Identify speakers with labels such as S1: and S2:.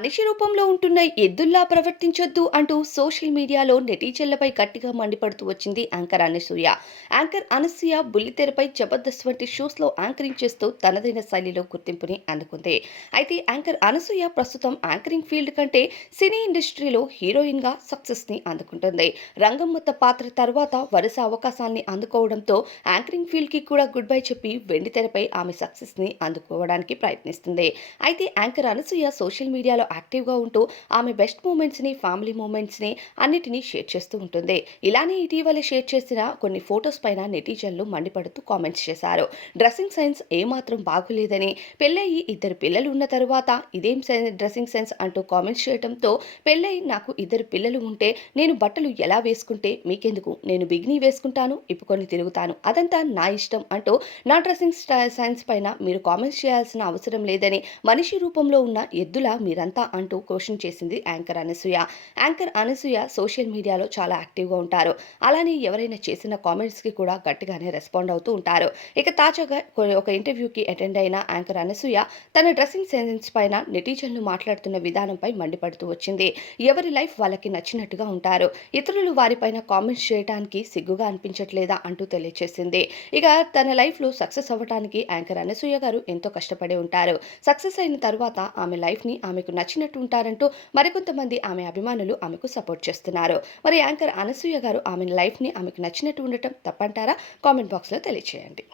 S1: మనిషి రూపంలో ఉంటున్న ఎద్దుల్లా ప్రవర్తించొద్దు అంటూ సోషల్ మీడియాలో నెటిజన్లపై గట్టిగా మండిపడుతూ వచ్చింది యాంకర్ అనసూయ యాంకర్ అనసూయ బుల్లితెరపై జబర్దస్త్ వంటి షోస్లో యాంకరింగ్ చేస్తూ తనదైన శైలిలో గుర్తింపుని అందుకుంది. అయితే యాంకర్ అనసూయ ప్రస్తుతం యాంకరింగ్ ఫీల్డ్ కంటే సినీ ఇండస్ట్రీలో హీరోయిన్గా సక్సెస్ని అందుకుంటుంది. రంగమ్మత పాత్ర తర్వాత వరుస అవకాశాన్ని అందుకోవడంతో యాంకరింగ్ ఫీల్డ్కి కూడా గుడ్ బై చెప్పి వెండితెరపై ఆమె సక్సెస్ని అందుకోవడానికి ప్రయత్నిస్తుంది. అయితే యాంకర్ అనసూయ సోషల్ మీడియాలో యాక్టివ్గా ఉంటూ ఆమె బెస్ట్ మూమెంట్స్ని ఫ్యామిలీ మూమెంట్స్ని అన్నిటినీ షేర్ చేస్తూ ఉంటుంది. ఇలానే ఇటీవల షేర్ చేసిన కొన్ని ఫొటోస్ పైన నెటిజన్లు మండిపడుతూ కామెంట్స్ చేశారు. డ్రెస్సింగ్ సెన్స్ ఏమాత్రం బాగులేదని పెళ్ళయి ఇద్దరు పిల్లలు ఉన్న తరువాత ఇదేం సెన్- డ్రెస్సింగ్ సెన్స్ అంటూ కామెంట్స్ చేయడంతో పెళ్ళయి నాకు ఇద్దరు పిల్లలు ఉంటే నేను బట్టలు ఎలా వేసుకుంటే మీకెందుకు? నేను బిగ్నీ వేసుకుంటాను ఇప్పుకొని తిరుగుతాను. అదంతా నా ఇష్టం అంటూ నా డ్రెస్సింగ్ స్టై- సెన్స్ పైన మీరు కామెంట్స్ చేయాల్సిన అవసరం లేదని మనిషి రూపంలో ఉన్న ఎద్దులా మీరంతా అంటూ క్వశ్చన్ చేసింది anchor Anasuya. Anchor Anasuya social మీడియాలో చాలా యాక్టివ్గా ఉంటారు. అలానే ఎవరైనా చేసిన కామెంట్స్కి కూడా గట్టిగానే రెస్పాండ్ అవుతూ ఉంటారు. ఇక తాజాగా ఒక ఇంటర్వ్యూకి అటెండ్ అయిన యాంకర్ అనసూయ తన డ్రెస్సింగ్ సెన్స్ పైన నెటిజన్లు మాట్లాడుతున్న విధానంపై మండిపడుతూ వచ్చింది. ఎవరి లైఫ్ వాళ్ళకి నచ్చినట్టుగా ఉంటారు. ఇతరులు వారిపైన కామెంట్స్ చేయడానికి సిగ్గుగా అనిపించట్లేదా అంటూ తెలియజేసింది ఇక తన లైఫ్లో సక్సెస్ అవ్వడానికి యాంకర్ అనసూయ గారు ఎంతో కష్టపడి ఉంటారు. సక్సెస్ అయిన తర్వాత ఆమె లైఫ్ని ఆమెకు నచ్చినట్టు ఉంటారంటూ మరికొంతమంది ఆమె అభిమానులు ఆమెకు సపోర్ట్ చేస్తున్నారు. మరి యాంకర్ అనసూయ గారు ఆమె లైఫ్ని ఆమెకు నచ్చినట్టు ఉండటం తప్పంటారా? కామెంట్ బాక్స్లో తెలియచేయండి.